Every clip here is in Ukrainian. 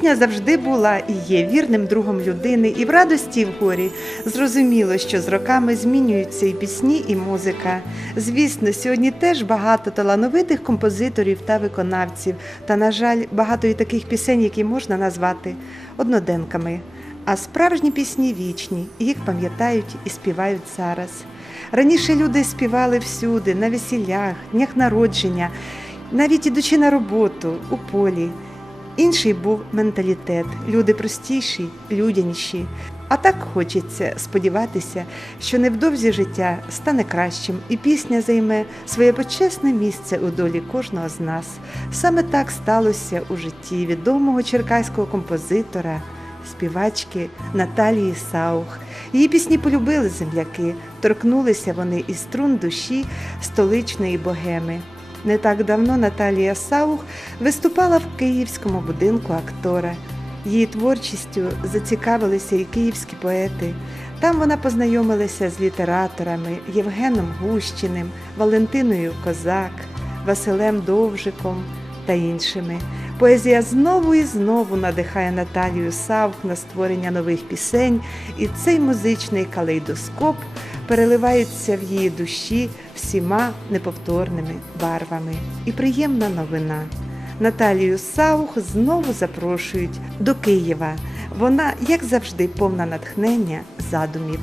Пісня завжди була і є вірним другом людини, і в радості, і в горі. Зрозуміло, що з роками змінюються і пісні, і музика. Звісно, сьогодні теж багато талановитих композиторів та виконавців, та, на жаль, багато і таких пісень, які можна назвати одноденками. А справжні пісні вічні, їх пам'ятають і співають зараз. Раніше люди співали всюди, на весіллях, днях народження, навіть ідучи на роботу, у полі. Інший був менталітет, люди простіші, людяніші. А так хочеться сподіватися, що невдовзі життя стане кращим, і пісня займе своє почесне місце у долі кожного з нас. Саме так сталося у житті відомого черкаського композитора, співачки Наталії Саух. Її пісні полюбили земляки, торкнулися вони із струн душі столичної богеми. Не так давно Наталія Саух виступала в київському будинку актора. Її творчістю зацікавилися і київські поети. Там вона познайомилася з літераторами Євгеном Гущиним, Валентиною Козак, Василем Довжиком та іншими. Поезія знову і знову надихає Наталію Саух на створення нових пісень, і цей музичний калейдоскоп переливається в її душі всіма неповторними барвами. І приємна новина. Наталію Саух знову запрошують до Києва. Вона, як завжди, повна натхнення задумів.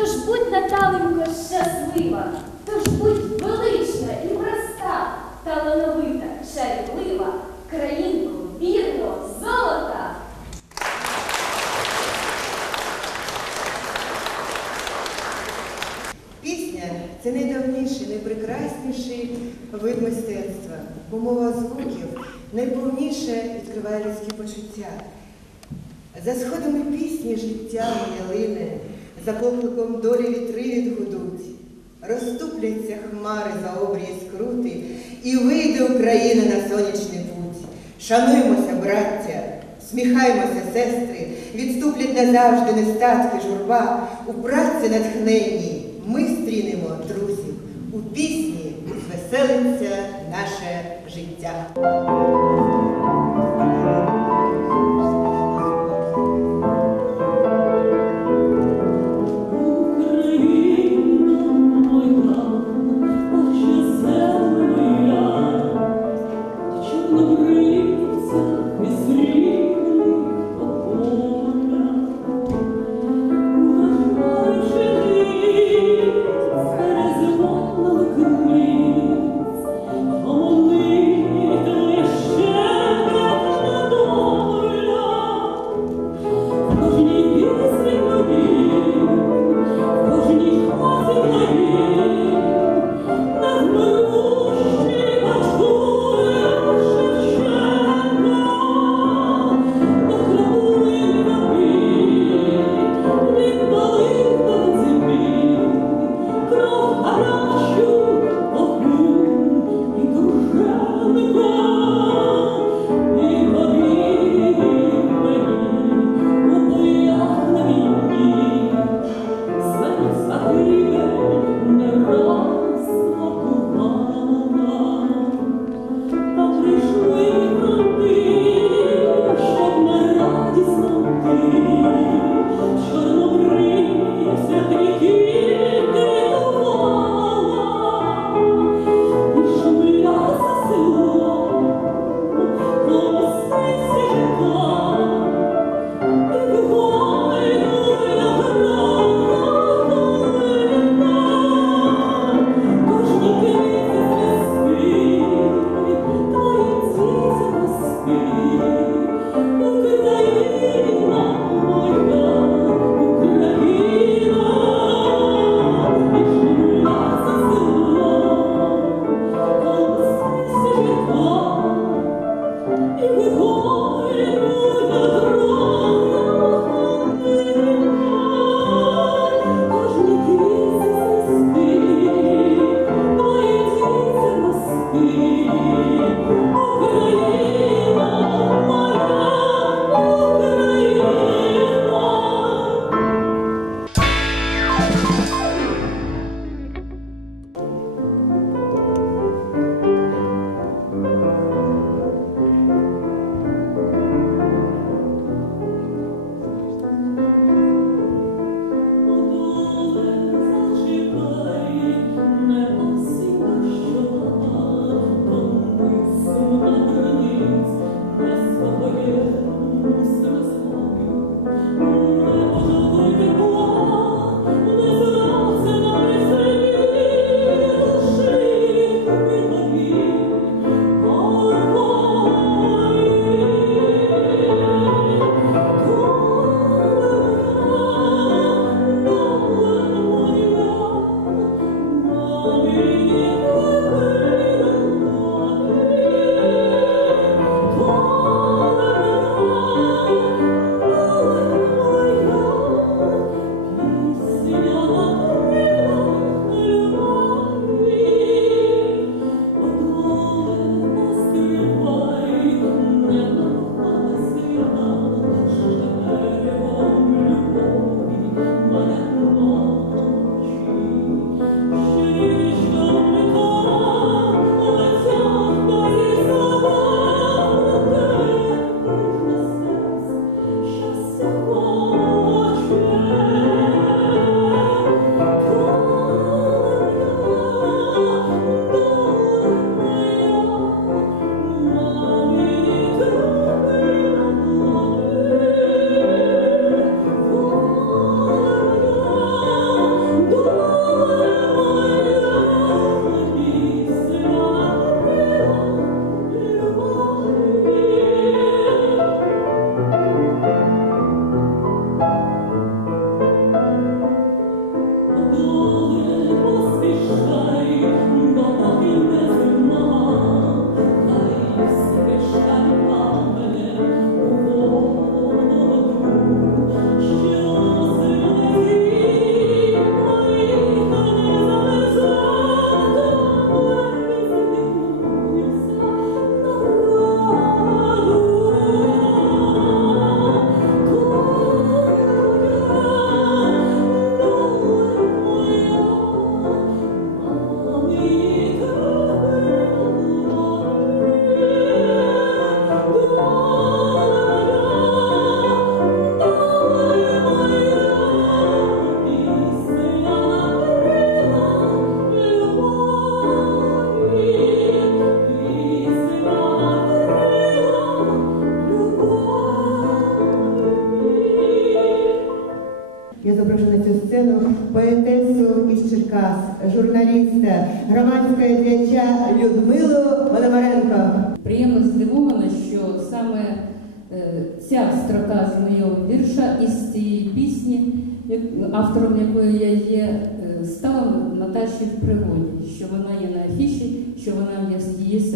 Тож будь Наталенько щаслива, тож будь велична і проста, талановита, шарівлива, країнку вірно, золота. Пісня це найдавніший, найпрекрасніший вид мистецтва, бо мова звуків найповніше відкриває людські почуття. За сходами пісні життя ялини за покликом долі вітри відгудуть, розступляться хмари за обрії скрути, і вийде Україна на сонячний путь. Шануємося, браття, сміхаймося, сестри, відступлять назавжди нестатки журба, у братці натхненні ми стрінемо друзів, у пісні веселиться наше життя.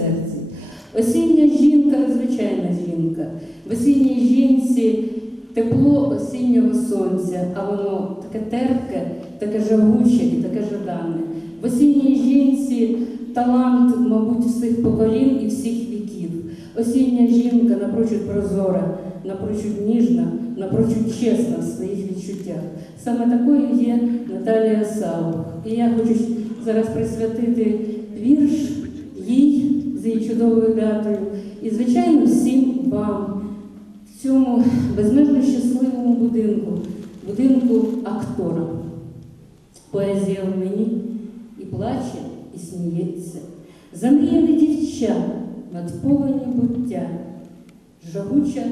Серці. Осіння жінка, звичайна жінка. В осінній жінці тепло осіннього сонця, а воно таке терпке, таке жагуче і таке жадане. В осінній жінці талант, мабуть, всіх поколінь і всіх віків. Осіння жінка напрочуд прозора, напрочуд ніжна, напрочуд чесна в своїх відчуттях. Саме такою є Наталія Саух. І я хочу зараз присвятити вірш з датою. І, звичайно, всім вам в цьому безмежно щасливому будинку, будинку актора. Поезія в мені і плаче, і сміється. Замріяне дівча, надповені буття, жагуча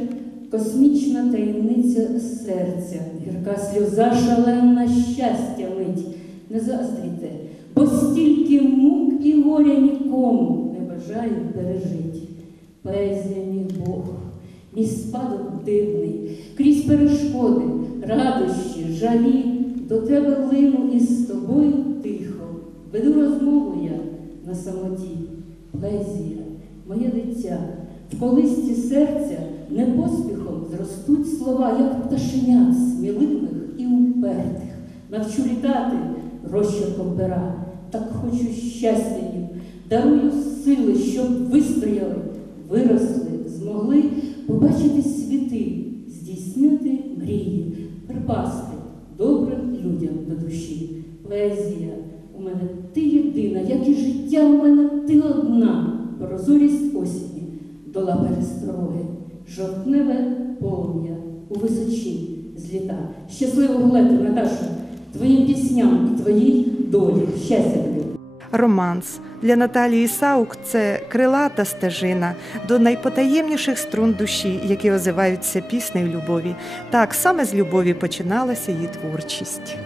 космічна таємниця серця, гірка сльоза, шаленна щастя мить. Не заздрійте, бо стільки мук і горя нікому не бажають пережить. Поезія, мій Бог, мій спадок дивний, крізь перешкоди, радощі, жалі, до тебе лину і з тобою тихо. Веду розмову я на самоті. Поезія, моє дитя, в колисці серця не поспіхом зростуть слова, як пташенят, сміливих і упертих. Навчу літати розчерком пера, так хочу щастя дарую сили, щоб вистояли, виросли, змогли побачити світи, здійснити мрії, припасти добрим людям до душі. Поезія у мене ти єдина, як і життя у мене ти одна, прозорість осені, дола перестроги, жовтневе полум'я у височі зліта. Щасливого лета, Наташа, твоїм пісням і твоїй долі. Щастя! Романс для Наталії Саук це крилата стежина до найпотаємніших струн душі, які озиваються піснею любові. Так саме з любові починалася її творчість.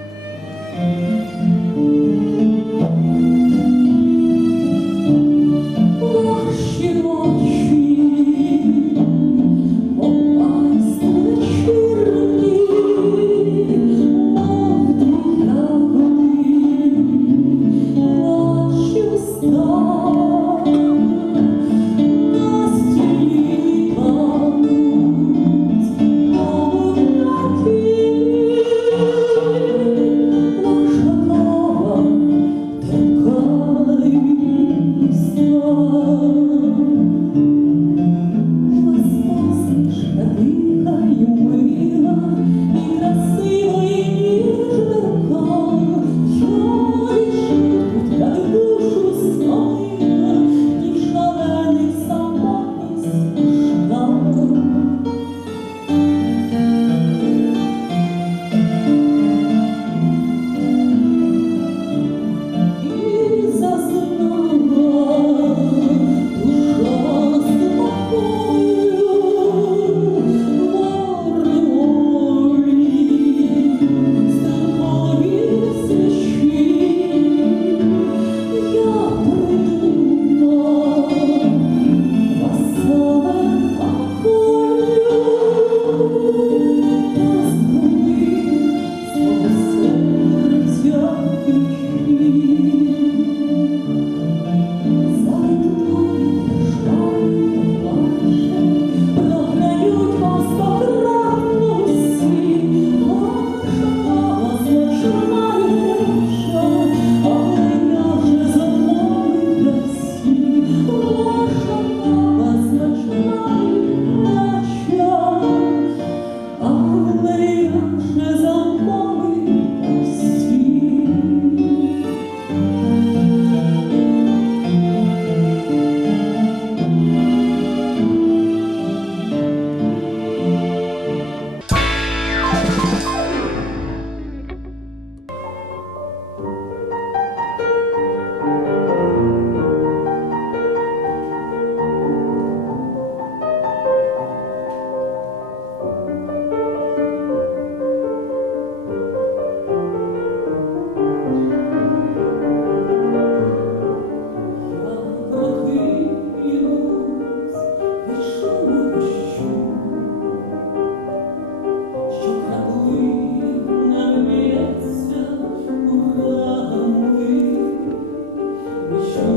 你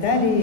музика Наталії